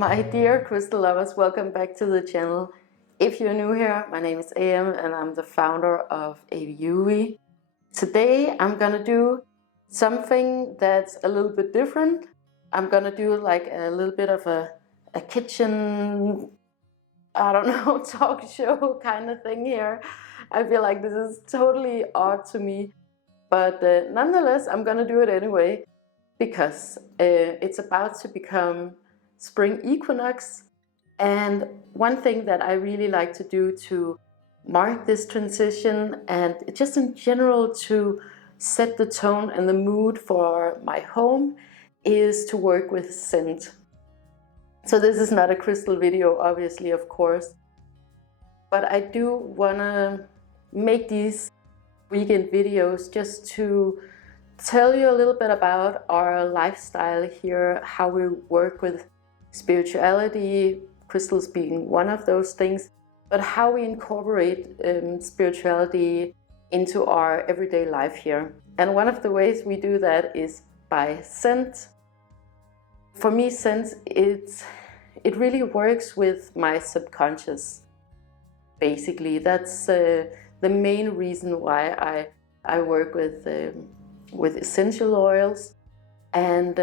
My dear crystal lovers, welcome back to the channel. If you're new here, my name is AM and I'm the founder of AVIUVI. Today I'm gonna do something that's a little bit different. I'm gonna do like a little bit of a kitchen, I don't know, talk show kind of thing here. I feel like this is totally odd to me, but nonetheless I'm gonna do it anyway because it's about to become spring equinox, and one thing that I really like to do to mark this transition and just in general to set the tone and the mood for my home is to work with scent. So this is not a crystal video, obviously, of course, but I do want to make these weekend videos just to tell you a little bit about our lifestyle here, how we work with spirituality, crystals being one of those things, but how we incorporate spirituality into our everyday life here. And one of the ways we do that is by scent. For me, scent, it really works with my subconscious. Basically, that's the main reason why I work with essential oils. And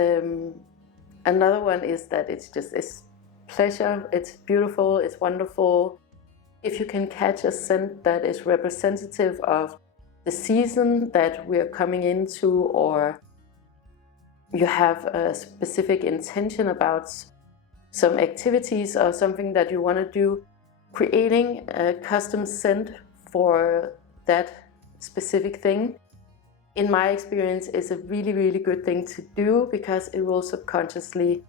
another one is that it's pleasure, it's beautiful, it's wonderful. If you can catch a scent that is representative of the season that we're coming into, or you have a specific intention about some activities or something that you want to do, creating a custom scent for that specific thing, in my experience, is a really, really good thing to do, because it will subconsciously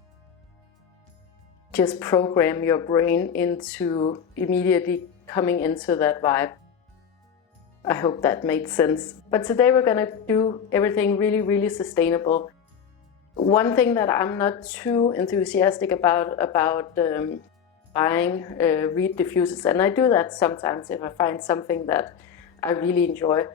just program your brain into immediately coming into that vibe. I hope that made sense. But today we're gonna do everything really, really sustainable. One thing that I'm not too enthusiastic about buying reed diffusers, and I do that sometimes if I find something that I really enjoy.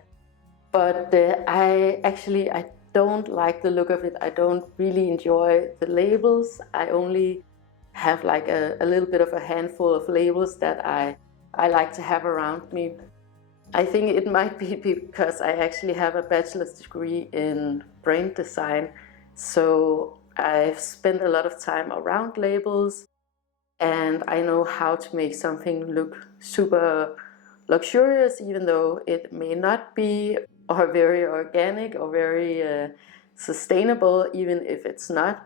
But I don't like the look of it. I don't really enjoy the labels. I only have like a little bit of a handful of labels that I like to have around me. I think it might be because I actually have a bachelor's degree in brand design. So I've spent a lot of time around labels, and I know how to make something look super luxurious, even though it may not be, or very organic, or very sustainable, even if it's not.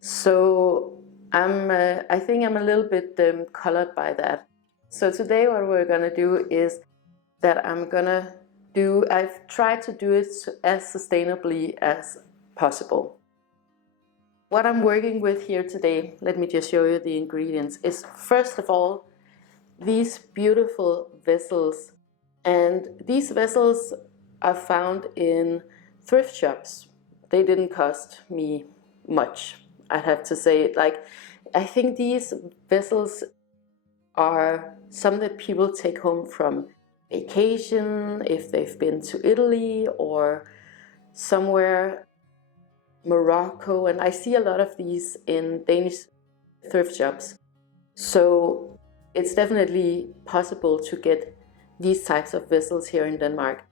So I think I'm a little bit colored by that. So today what we're gonna do is that I've tried to do it as sustainably as possible. What I'm working with here today, let me just show you the ingredients, is first of all these beautiful vessels. And these vessels are found in thrift shops. They didn't cost me much, I'd have to say. Like, I think these vessels are some that people take home from vacation, if they've been to Italy or somewhere, Morocco, and I see a lot of these in Danish thrift shops. So it's definitely possible to get these types of vessels here in Denmark.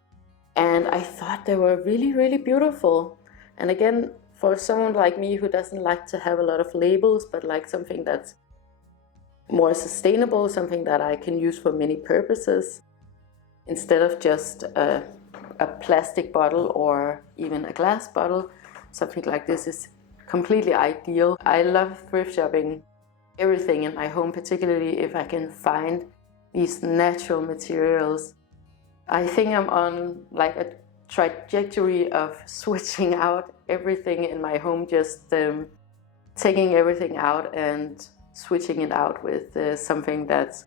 And I thought they were really, really beautiful. And again, for someone like me who doesn't like to have a lot of labels, but like something that's more sustainable, something that I can use for many purposes, instead of just a plastic bottle or even a glass bottle, something like this is completely ideal. I love thrift shopping everything in my home, particularly if I can find these natural materials. I think I'm on like a trajectory of switching out everything in my home, just taking everything out and switching it out with something that's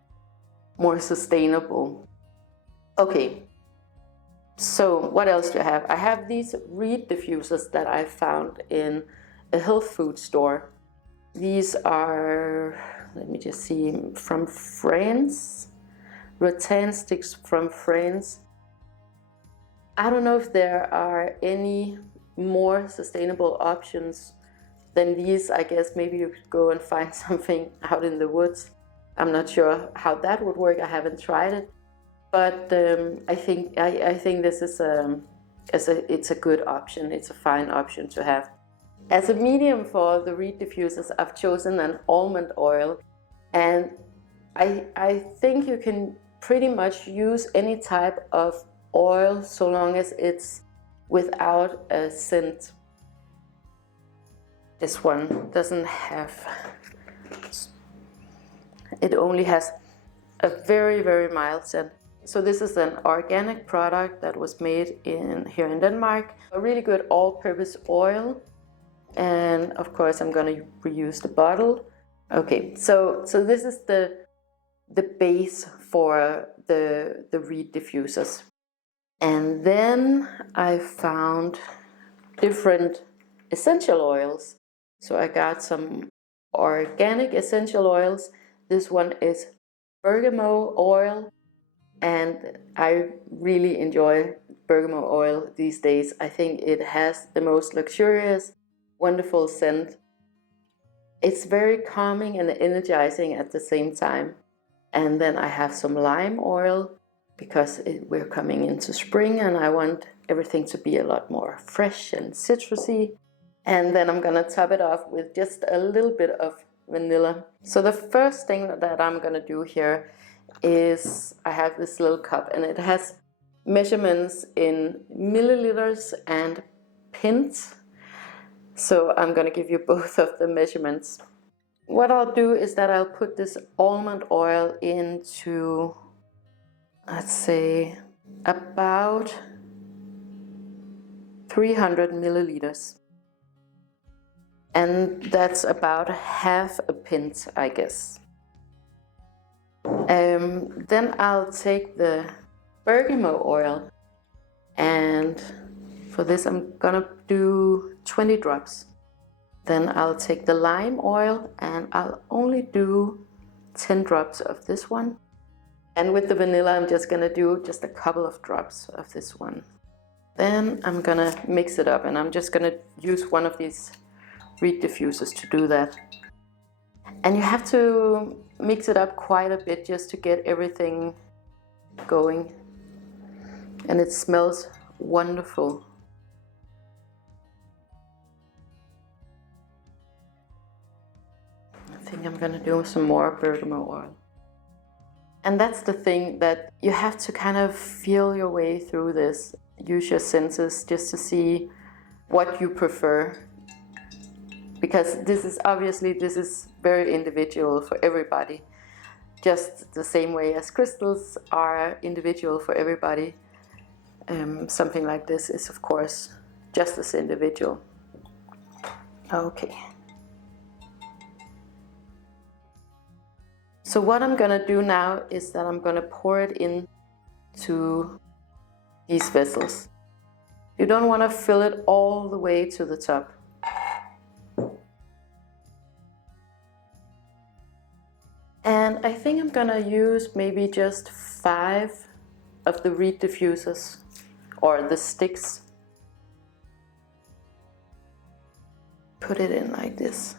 more sustainable. Okay, so what else do I have? I have these reed diffusers that I found in a health food store. These are, let me just see, from France, rattan sticks from France. I don't know if there are any more sustainable options then these, I guess maybe you could go and find something out in the woods. I'm not sure how that would work. I haven't tried it, but I think this is it's a good option. It's a fine option to have. As a medium for the reed diffusers, I've chosen an almond oil, and I think you can pretty much use any type of oil so long as it's without a scent. This one doesn't have, it only has a very, very mild scent. So this is an organic product that was made here in Denmark. A really good all-purpose oil. And of course I'm going to reuse the bottle. Okay, so this is the base for the reed diffusers. And then I found different essential oils. So I got some organic essential oils. This one is bergamot oil, and I really enjoy bergamot oil these days. I think it has the most luxurious, wonderful scent. It's very calming and energizing at the same time. And then I have some lime oil, because we're coming into spring and I want everything to be a lot more fresh and citrusy. And then I'm gonna top it off with just a little bit of vanilla. So the first thing that I'm gonna do here is I have this little cup, and it has measurements in milliliters and pints. So I'm gonna give you both of the measurements. What I'll do is that I'll put this almond oil into, let's say, about 300 milliliters. And that's about half a pint, I guess. Then I'll take the bergamot oil, and for this I'm gonna do 20 drops. Then I'll take the lime oil, and I'll only do 10 drops of this one. And with the vanilla, I'm just gonna do just a couple of drops of this one. Then I'm gonna mix it up, and I'm just gonna use one of these reed diffusers to do that. And you have to mix it up quite a bit just to get everything going. And it smells wonderful. I think I'm gonna do some more bergamot oil. And that's the thing, that you have to kind of feel your way through this. Use your senses just to see what you prefer. Because this is very individual for everybody. Just the same way as crystals are individual for everybody. Something like this is, of course, just as individual. Okay. So what I'm gonna do now is that I'm gonna pour it into these vessels. You don't want to fill it all the way to the top. And I think I'm gonna use maybe just 5 of the reed diffusers, or the sticks. Put it in like this.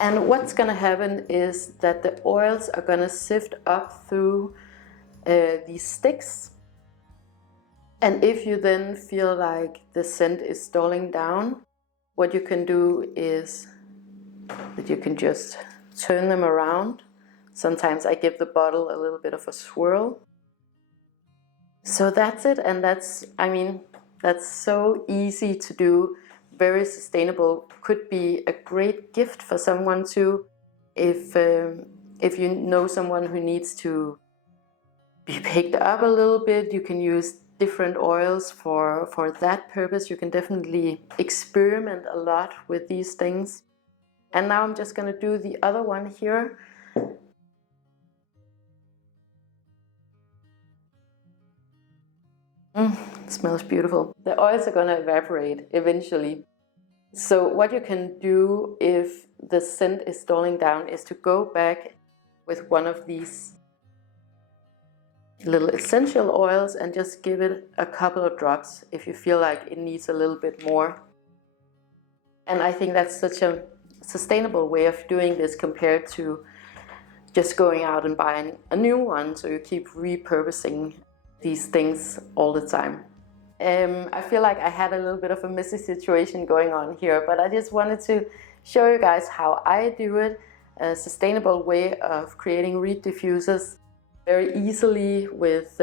And what's gonna happen is that the oils are gonna sift up through these sticks. And if you then feel like the scent is stalling down, what you can do is that you can just turn them around. Sometimes I give the bottle a little bit of a swirl. So that's it, and that's so easy to do, very sustainable. Could be a great gift for someone too, if you know someone who needs to be picked up a little bit. You can use different oils for that purpose. You can definitely experiment a lot with these things. And now I'm just gonna do the other one here. It smells beautiful. The oils are gonna evaporate eventually. So what you can do if the scent is stalling down is to go back with one of these little essential oils and just give it a couple of drops if you feel like it needs a little bit more. And I think that's such a sustainable way of doing this compared to just going out and buying a new one, so you keep repurposing these things all the time. I feel like I had a little bit of a messy situation going on here, but I just wanted to show you guys how I do it, a sustainable way of creating reed diffusers very easily with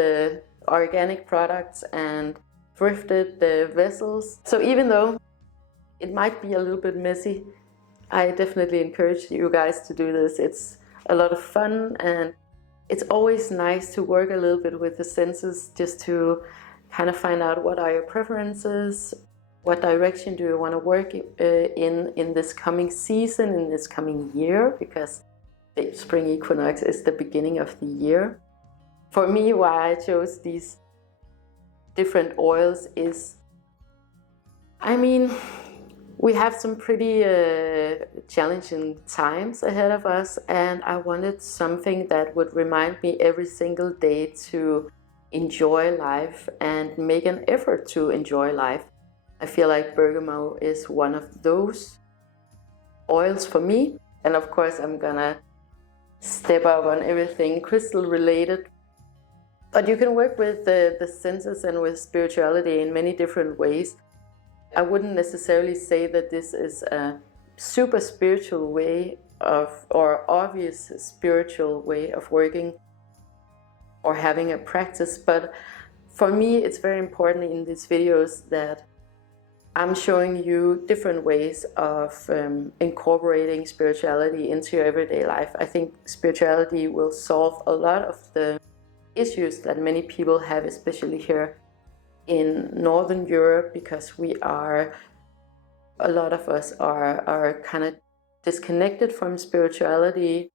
organic products and thrifted vessels. So even though it might be a little bit messy, I definitely encourage you guys to do this. It's a lot of fun, and it's always nice to work a little bit with the senses, just to kind of find out what are your preferences, what direction do you want to work in this coming season, in this coming year, because the spring equinox is the beginning of the year. For me, why I chose these different oils is, I mean, we have some pretty challenging times ahead of us, and I wanted something that would remind me every single day to enjoy life and make an effort to enjoy life. I feel like bergamot is one of those oils for me, and of course I'm gonna step up on everything crystal related. But you can work with the senses and with spirituality in many different ways. I wouldn't necessarily say that this is a super spiritual way of, or obvious spiritual way of working or having a practice, but for me it's very important in these videos that I'm showing you different ways of incorporating spirituality into your everyday life. I think spirituality will solve a lot of the issues that many people have, especially here in Northern Europe, because a lot of us are kind of disconnected from spirituality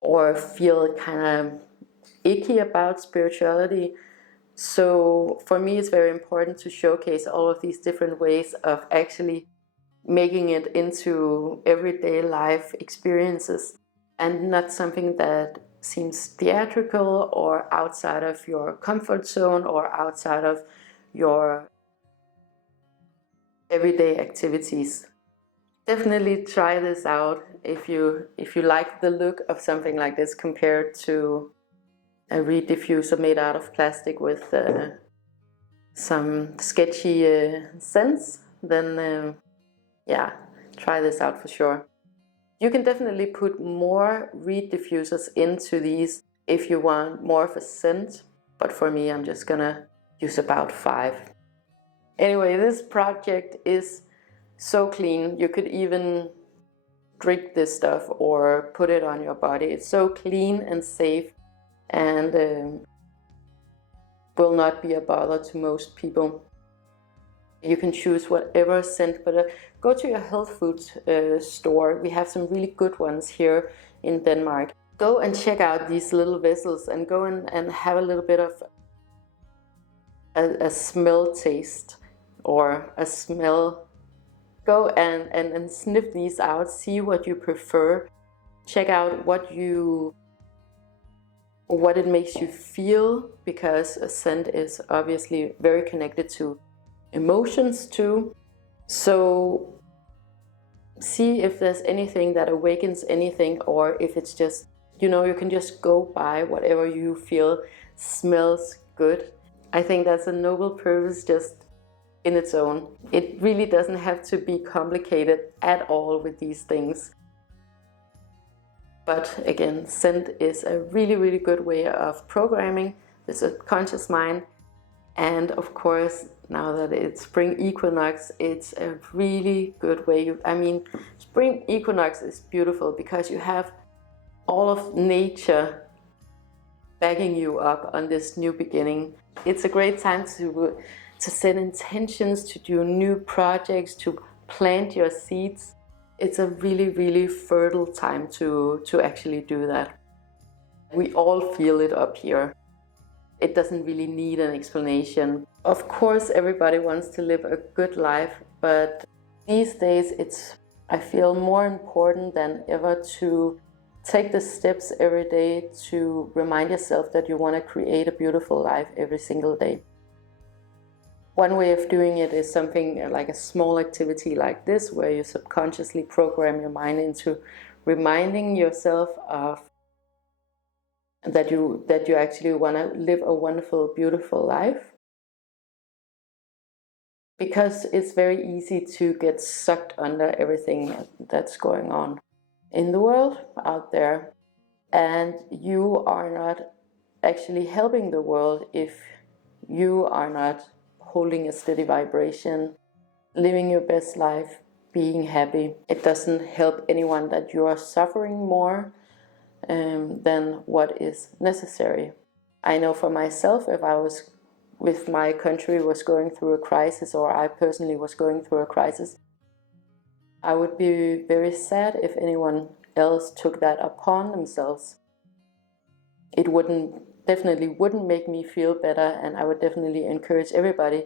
or feel kind of icky about spirituality. So for me it's very important to showcase all of these different ways of actually making it into everyday life experiences, and not something that seems theatrical or outside of your comfort zone or outside of your everyday activities. Definitely try this out if you like the look of something like this compared to a reed diffuser made out of plastic with some sketchy scents, then yeah, try this out for sure. You can definitely put more reed diffusers into these if you want more of a scent, but for me I'm just gonna use about 5. Anyway, this project is so clean. You could even drink this stuff or put it on your body. It's so clean and safe, and will not be a bother to most people. You can choose whatever scent, but go to your health food store. We have some really good ones here in Denmark. Go and check out these little vessels and go and have a little bit of a smell taste or a smell. Go and sniff these out, see what you prefer. Check out what it makes you feel, because a scent is obviously very connected to emotions too. So see if there's anything that awakens anything, or if it's just, you can just go by whatever you feel smells good. I think that's a noble purpose just in its own. It really doesn't have to be complicated at all with these things. But again, scent is a really, really good way of programming the subconscious mind. And of course, now that it's spring equinox, it's a really good way. Spring equinox is beautiful because you have all of nature backing you up on this new beginning. It's a great time to set intentions, to do new projects, to plant your seeds. It's a really, really fertile time to actually do that. We all feel it up here. It doesn't really need an explanation. Of course, everybody wants to live a good life, but these days I feel more important than ever to take the steps every day to remind yourself that you want to create a beautiful life every single day. One way of doing it is something like a small activity like this, where you subconsciously program your mind into reminding yourself of that you actually want to live a wonderful, beautiful life. Because it's very easy to get sucked under everything that's going on in the world out there. And you are not actually helping the world if you are not holding a steady vibration, living your best life, being happy. It doesn't help anyone that you are suffering more than what is necessary. I know for myself, if my country was going through a crisis, or I personally was going through a crisis, I would be very sad if anyone else took that upon themselves. It definitely wouldn't make me feel better, and I would definitely encourage everybody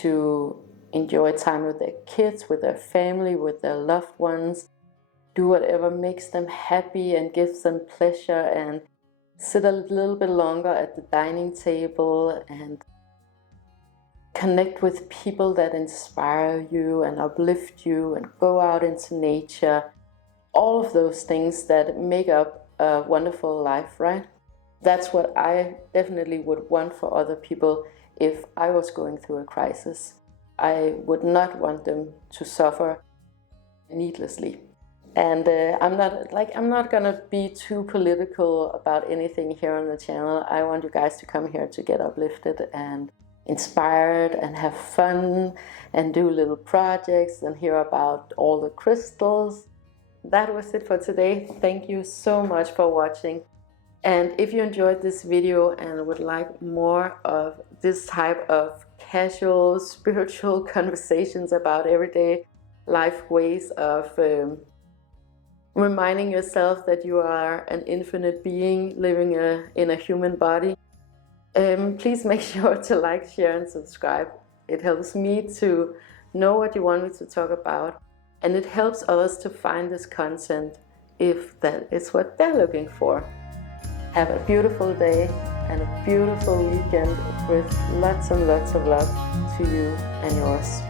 to enjoy time with their kids, with their family, with their loved ones, do whatever makes them happy and gives them pleasure, and sit a little bit longer at the dining table and connect with people that inspire you and uplift you, and go out into nature. All of those things that make up a wonderful life, right? That's what I definitely would want for other people if I was going through a crisis. I would not want them to suffer needlessly. And I'm not gonna be too political about anything here on the channel. I want you guys to come here to get uplifted and inspired and have fun and do little projects and hear about all the crystals. That was it for today. Thank you so much for watching. And if you enjoyed this video and would like more of this type of casual spiritual conversations about everyday life ways of reminding yourself that you are an infinite being living in a human body, please make sure to like, share and subscribe. It helps me to know what you want me to talk about, and it helps others to find this content if that is what they're looking for. Have a beautiful day and a beautiful weekend with lots and lots of love to you and yours.